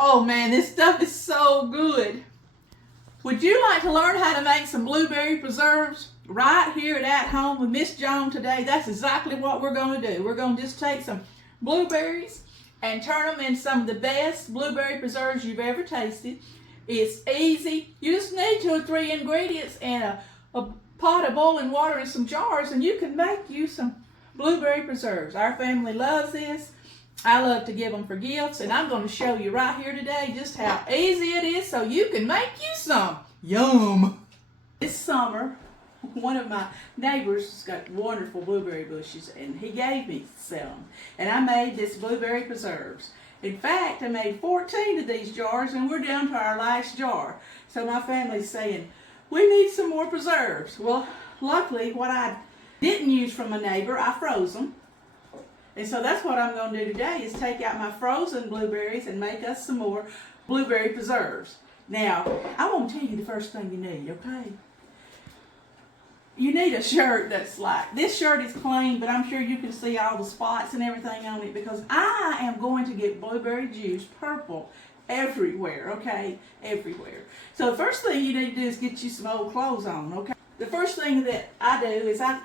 Oh man, this stuff is so good. Would you like to learn how to make some blueberry preserves right here at home with Miss Joan today? That's exactly what we're going to do. We're going to just take some blueberries and turn them into some of the best blueberry preserves you've ever tasted. It's easy. You just need 2 or 3 ingredients and a pot of boiling water and some jars, and you can make you some blueberry preserves. Our family loves this. I love to give them for gifts, and I'm going to show you right here today just how easy it is so you can make you some. Yum! This summer, one of my neighbors has got wonderful blueberry bushes, and he gave me some. And I made this blueberry preserves. In fact, I made 14 of these jars, and we're down to our last jar. So my family's saying, we need some more preserves. Well, luckily, what I didn't use from my neighbor, I froze them. And so that's what I'm going to do today is take out my frozen blueberries and make us some more blueberry preserves. Now, I won't tell you the first thing you need, okay? You need a shirt that's like, this shirt is clean, but I'm sure you can see all the spots and everything on it because I am going to get blueberry juice purple everywhere, okay? Everywhere. So the first thing you need to do is get you some old clothes on, okay? The first thing that I do is I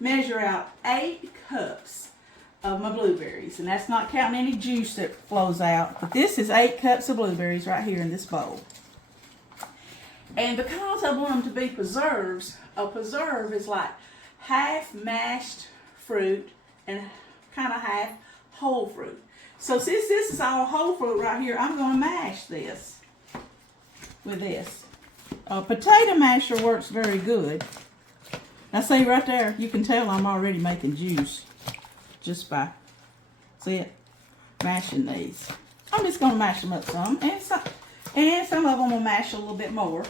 measure out 8 cups of my blueberries, and that's not counting any juice that flows out, but this is 8 cups of blueberries right here in this bowl. And because I want them to be preserves, a preserve is like half mashed fruit and kind of half whole fruit. So since this is all whole fruit right here, I'm going to mash this with this. A potato masher works very good. Now see right there, you can tell I'm already making juice just by, see it, mashing these. I'm just going to mash them up some, and some of them will mash a little bit more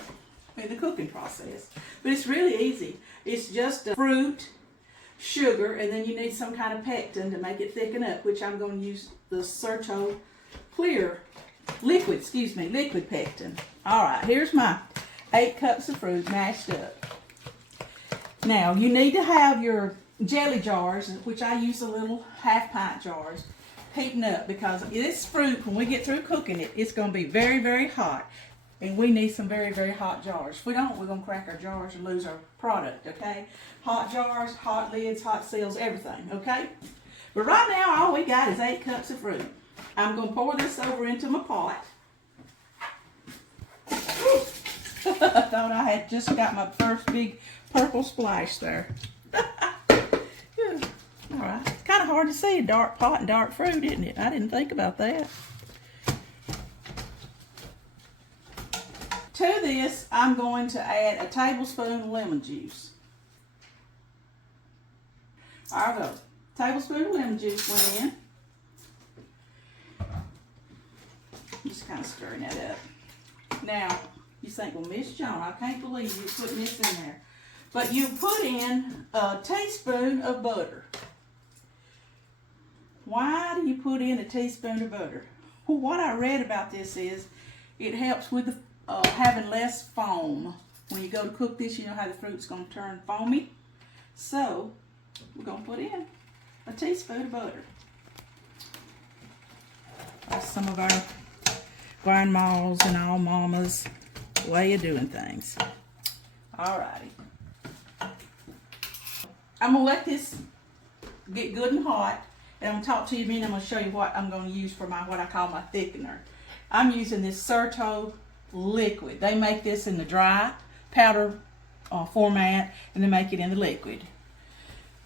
in the cooking process. But it's really easy. It's just fruit, sugar, and then you need some kind of pectin to make it thicken up, which I'm going to use the Serto clear liquid pectin. All right, here's my 8 cups of fruit mashed up. Now, you need to have your jelly jars, which I use the little half-pint jars, heating up because this fruit, when we get through cooking it, it's going to be very, very hot. And we need some very, very hot jars. If we don't, we're going to crack our jars and lose our product, okay? Hot jars, hot lids, hot seals, everything, okay? But right now, all we got is 8 cups of fruit. I'm going to pour this over into my pot. I thought I had just got my first big purple splash there. All right. It's kind of hard to see a dark pot and dark fruit, isn't it? I didn't think about that. To this, I'm going to add a tablespoon of lemon juice. All right, go. Tablespoon of lemon juice went in. Just kind of stirring that up. Now, you think, well, Miss Joan, I can't believe you're putting this in there. But you put in a teaspoon of butter. Why do you put in a teaspoon of butter? Well, what I read about this is it helps with having less foam. When you go to cook this, you know how the fruit's going to turn foamy. So, we're going to put in a teaspoon of butter. That's some of our grandmas and all mamas' way of doing things. Alrighty. I'm going to let this get good and hot. And I'm going to talk to you in a minute. I'm going to show you what I'm going to use for my what I call my thickener. I'm using this Serto liquid. They make this in the dry powder format, and they make it in the liquid.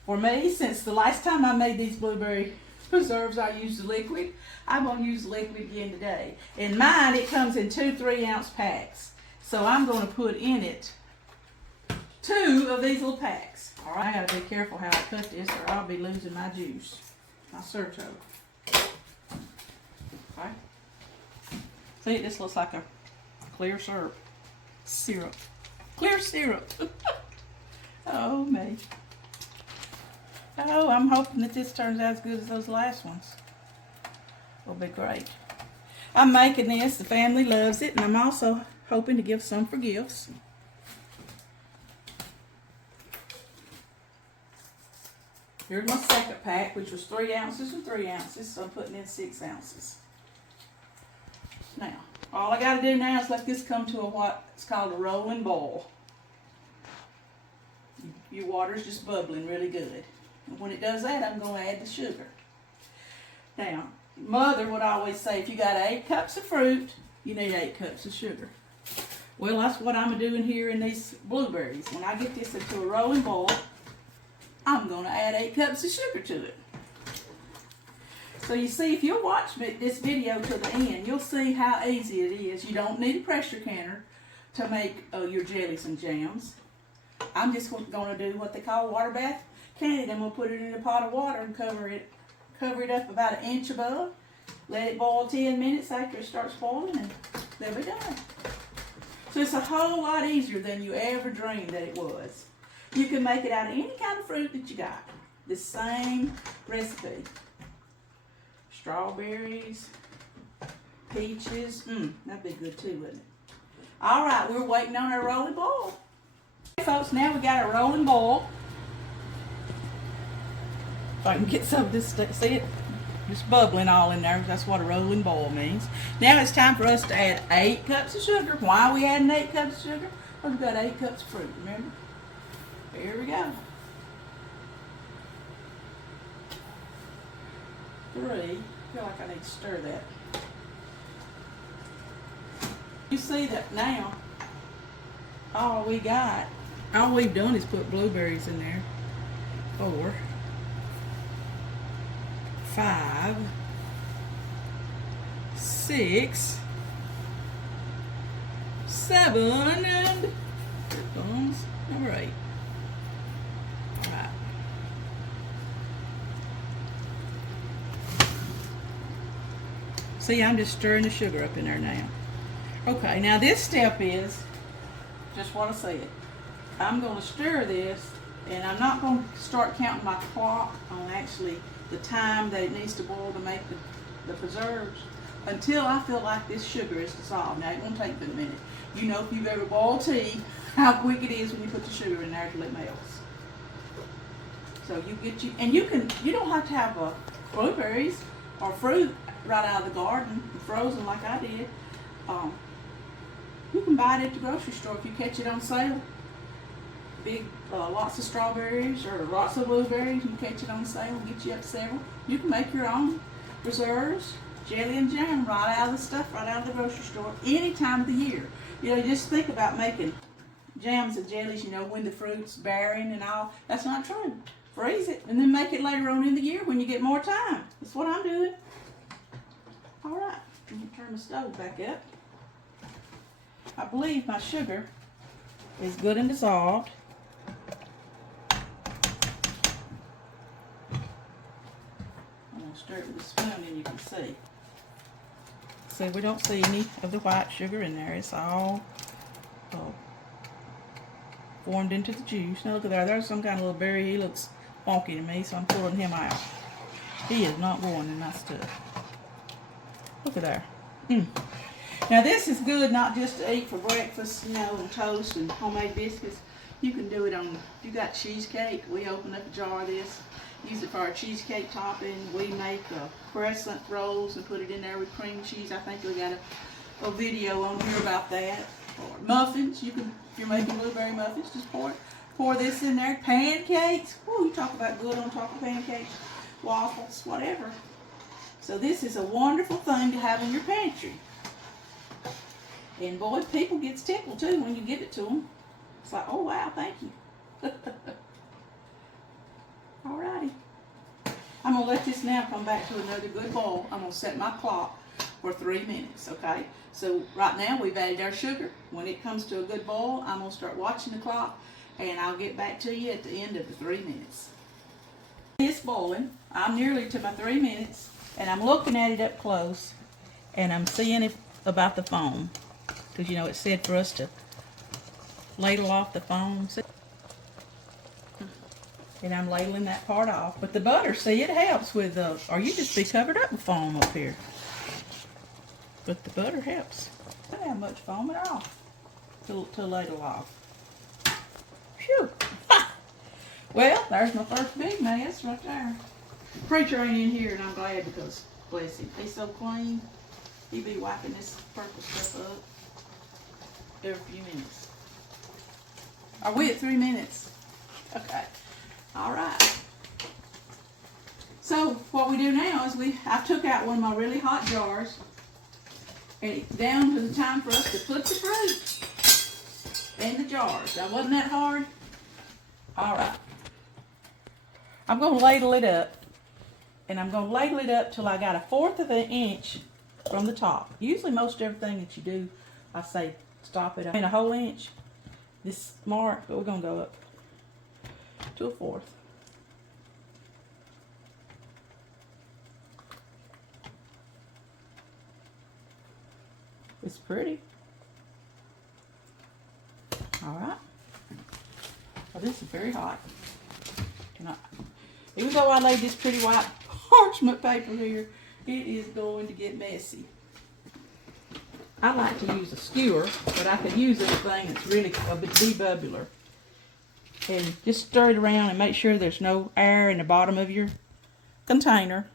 For me, since the last time I made these blueberry preserves, I used the liquid. I'm going to use the liquid again today. In mine, it comes in 2 3-ounce packs. So I'm going to put in it 2 of these little packs. All right, I got to be careful how I cut this, or I'll be losing my juice. My Serto. Okay. See, this looks like a clear syrup. Clear syrup. Oh, me. Oh, I'm hoping that this turns out as good as those last ones. It'll be great. I'm making this. The family loves it, and I'm also hoping to give some for gifts. Here's my second pack, which was 3 ounces and 3 ounces, so I'm putting in 6 ounces. All I got to do now is let this come to what's called a rolling boil. Your water's just bubbling really good. And when it does that, I'm going to add the sugar. Now, Mother would always say, if you got 8 cups of fruit, you need 8 cups of sugar. Well, that's what I'm doing here in these blueberries. When I get this into a rolling boil, I'm going to add 8 cups of sugar to it. So you see, if you'll watch this video to the end, you'll see how easy it is. You don't need a pressure canner to make your jellies and jams. I'm just going to do what they call water bath candy. I'm going to put it in a pot of water and cover it up about 1 inch above. Let it boil 10 minutes after it starts boiling, and they'll be done. So it's a whole lot easier than you ever dreamed that it was. You can make it out of any kind of fruit that you got. The same recipe. Strawberries, peaches. That'd be good too, wouldn't it? All right, we're waiting on our rolling boil. Okay, folks, now we got our rolling boil. If I can get some of this, see it? Just bubbling all in there. That's what a rolling boil means. Now it's time for us to add 8 cups of sugar. Why are we adding 8 cups of sugar? Well, we've got 8 cups of fruit, remember? Here we go. 3. I feel like I need to stir that. You see that now, all we've done is put blueberries in there. 4, 5, 6, 7, and number 8. All right. See, I'm just stirring the sugar up in there now. Okay, now this step is just what I said. I'm going to stir this, and I'm not going to start counting my clock on actually the time that it needs to boil to make the preserves until I feel like this sugar is dissolved. Now, it won't take but a minute. You know, if you've ever boiled tea, how quick it is when you put the sugar in there till it melts. So you don't have to have blueberries or fruit right out of the garden, frozen like I did. You can buy it at the grocery store if you catch it on sale. Lots of strawberries or lots of blueberries, you catch it on sale and get you up several. You can make your own preserves, jelly and jam right out of the stuff, right out of the grocery store, any time of the year. You know, just think about making jams and jellies, you know, when the fruit's bearing and all. That's not true. Freeze it and then make it later on in the year when you get more time. That's what I'm doing. All right, let me turn the stove back up. I believe my sugar is good and dissolved. I'm going to stir it with a spoon and you can see. See, we don't see any of the white sugar in there. It's all formed into the juice. Now look at there. There's some kind of little berry. He looks wonky to me, so I'm pulling him out. He is not going in my stuff. Look at there. Now this is good not just to eat for breakfast, you know, and toast and homemade biscuits. You can do it on, if you got cheesecake, we open up a jar of this, use it for our cheesecake topping. We make crescent rolls and put it in there with cream cheese. I think we got a video on here about that. Or muffins, you can, if you're making blueberry muffins, just pour this in there. Pancakes, woo, you talk about good on top of pancakes, waffles, whatever. So this is a wonderful thing to have in your pantry. And boy, people get tickled too when you give it to them. It's like, oh wow, thank you. Alrighty. I'm going to let this now come back to another good boil. I'm going to set my clock for 3 minutes, okay? So right now we've added our sugar. When it comes to a good boil, I'm going to start watching the clock and I'll get back to you at the end of the 3 minutes. It's boiling. I'm nearly to my 3 minutes. And I'm looking at it up close, and I'm seeing it about the foam, because you know it said for us to ladle off the foam. And I'm ladling that part off. But the butter, see, it helps with, or you just be covered up with foam up here. But the butter helps. I don't have much foam at all to ladle off. Phew. Well, there's my first big mess right there. Preacher ain't in here, and I'm glad because, bless him, he's so clean. He be wiping this purple stuff up every few minutes. Are we at 3 minutes? Okay. All right. So what we do now is I took out one of my really hot jars, and it's down to the time for us to put the fruit in the jars. Now, wasn't that hard? All right. I'm going to ladle it up, and I'm going to ladle it up till I got 1/4 of an inch from the top. Usually most everything that you do, I say stop it in 1/2 inch. This mark, but we're going to go up to 1/4. It's pretty. All right. Well, this is very hot. Even though I laid this pretty white parchment paper here, it is going to get messy. I like to use a skewer, but I could use this thing that's really a bit debubbler. And just stir it around and make sure there's no air in the bottom of your container.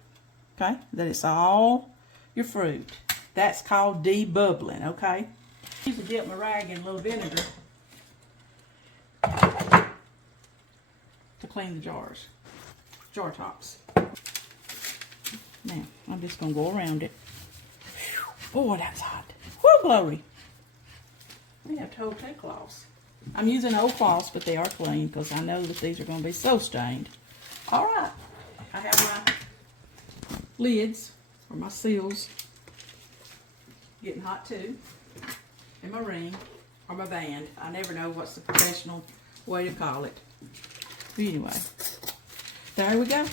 Okay? That it's all your fruit. That's called debubbling, okay? I used to dip my rag in a little vinegar to clean the jars, jar tops. Now, I'm just going to go around it. Boy, that's hot. Woo, glory. We have to hold tablecloths. I'm using old cloths, but they are clean because I know that these are going to be so stained. All right. I have my lids, or my seals, getting hot too, and my ring, or my band. I never know what's the professional way to call it. But anyway, there we go.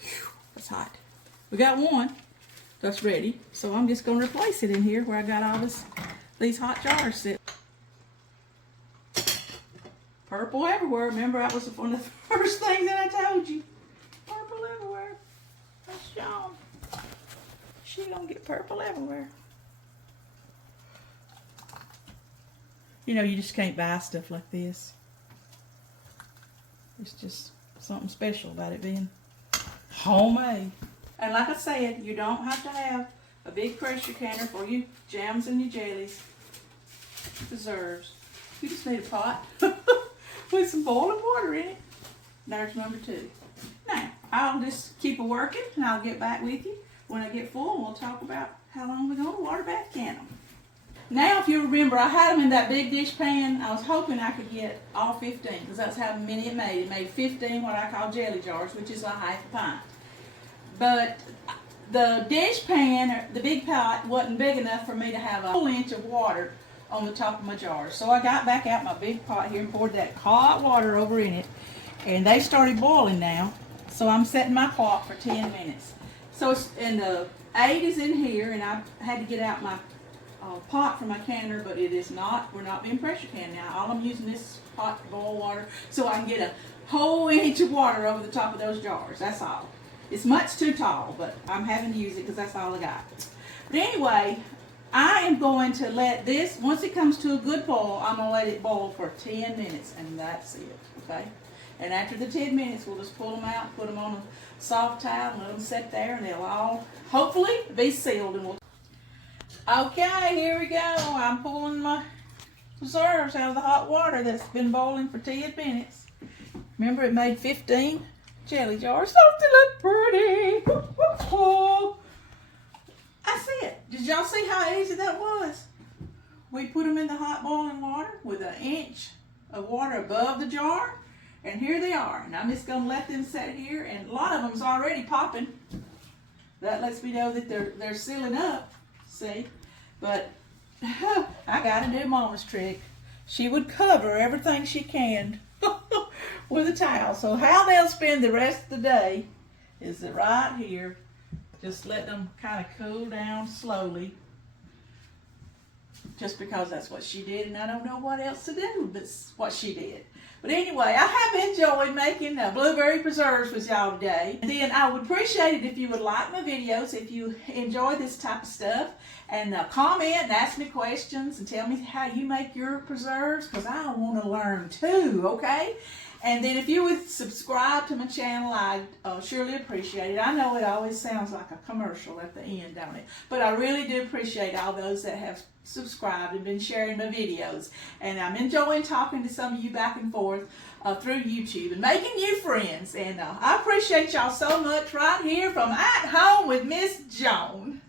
Whew, that's hot. We got one that's ready, so I'm just going to replace it in here where I got all these hot jars sitting. Purple everywhere. Remember, that was one of the first things that I told you. Purple everywhere. That's Joan. She gonna get purple everywhere. You know, you just can't buy stuff like this. It's just something special about it being homemade. And like I said, you don't have to have a big pressure canner for your jams and your jellies, preserves. You just need a pot with some boiling water in it. There's number 2. Now, I'll just keep working and I'll get back with you. When I get full, we'll talk about how long we're going to water bath can them. Now, if you remember, I had them in that big dish pan. I was hoping I could get all 15, because that's how many it made. It made 15 what I call jelly jars, which is a 1/2 pint. But the dish pan, the big pot, wasn't big enough for me to have a whole inch of water on the top of my jars. So I got back out my big pot here and poured that hot water over in it. And they started boiling now. So I'm setting my clock for 10 minutes. So it's, and the 8 is in here, and I had to get out my pot from my canner, but it is not, we're not being pressure canned now. All I'm using this pot to boil water so I can get a whole inch of water over the top of those jars. That's all. It's much too tall, but I'm having to use it because that's all I got. But anyway, I am going to let this, once it comes to a good boil, I'm going to let it boil for 10 minutes, and that's it, okay? And after the 10 minutes, we'll just pull them out, put them on a soft towel, and let them sit there, and they'll all, hopefully, be sealed. And we'll. Okay, here we go. I'm pulling my preserves out of the hot water that's been boiling for 10 minutes. Remember, it made 15 jelly jars. Don't they look pretty? That's it. Did y'all see how easy that was? We put them in the hot boiling water with 1 inch of water above the jar. And here they are. And I'm just going to let them sit here. And a lot of them's already popping. That lets me know that they're sealing up. See? But I got to do Mama's trick. She would cover everything she can with a towel. So how they'll spend the rest of the day is right here. Just let them kind of cool down slowly. Just because that's what she did. And I don't know what else to do but what she did. But anyway, I have enjoyed making blueberry preserves with y'all today. And then I would appreciate it if you would like my videos, if you enjoy this type of stuff, and comment and ask me questions and tell me how you make your preserves, because I want to learn too, okay? And then if you would subscribe to my channel, I'd surely appreciate it. I know it always sounds like a commercial at the end, don't it? But I really do appreciate all those that have subscribed and been sharing my videos. And I'm enjoying talking to some of you back and forth through YouTube and making new friends. And I appreciate y'all so much right here from At Home with Miss Joan.